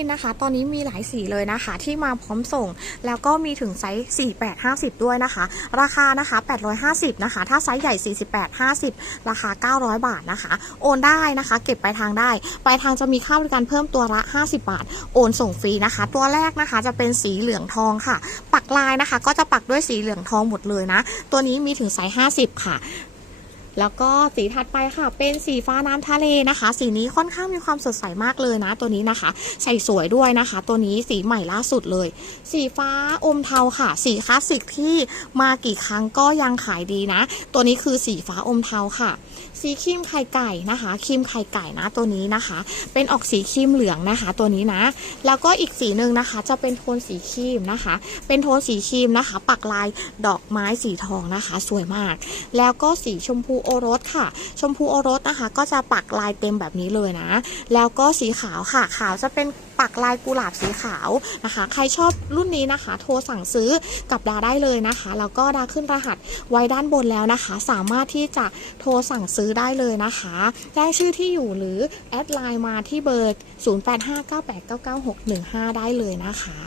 นินนะคะ ตอนนี้มีหลายสีเลยนะคะ ที่มาพร้อมส่ง แล้วก็มีถึงไซส์48 50 ด้วยนะคะ ราคานะคะ 850 นะคะ ถ้าไซส์ใหญ่ 48 50 ราคา 900 บาทนะคะ โอนได้นะคะ เก็บไปทางได้ปลายทางจะมีค่าบริการเพิ่มตัวละ 50 บาท โอนส่งฟรีนะคะ ตัวแรกนะคะจะเป็นสีเหลืองทองค่ะ ปักลายนะคะ ก็จะปักด้วยสีเหลืองทองหมดเลยนะ ตัวนี้มีถึงไซส์50 ค่ะ แล้วก็สีถัดไปค่ะ เป็นสีฟ้าน้ำทะเลนะคะ สีนี้ค่อนข้างมีความสดใสมากเลยนะ ตัวนี้นะคะ ใส่สวยด้วยนะคะ ตัวนี้สีใหม่ล่าสุดเลย สีฟ้าอมเทาค่ะ สีคลาสสิกที่มากี่ครั้งก็ยังขายดีนะ ตัวนี้คือสีฟ้าอมเทาค่ะ สีครีมไข่ไก่นะคะครีมไข่ไก่นะตัวนี้นะคะ เป็นออกสีครีมเหลืองนะคะ ตัวนี้นะ แล้วก็อีกสีหนึ่งนะคะ จะเป็นโทนสีครีมนะคะ เป็นโทนสีครีมนะคะ ปักลายดอกไม้สีทองนะคะ สวยมาก แล้วก็สีชมพูโอรสค่ะ ชมพูโอรสนะคะ ก็จะปักลายเต็มแบบนี้เลยนะ แล้วก็สีขาวค่ะ ขาวจะเป็นปักลายกุหลาบสีขาวนะคะ ใครชอบรุ่นนี้นะคะ โทรสั่งซื้อกับดาได้เลยนะคะ แล้วก็ดาขึ้นรหัสไว้ด้านบนแล้วนะคะ สามารถที่จะโทรสั่งซื้อได้เลยนะคะแจ้งชื่อที่อยู่หรือแอดไลน์มาที่เบอร์ 0859899615 ได้เลยนะคะ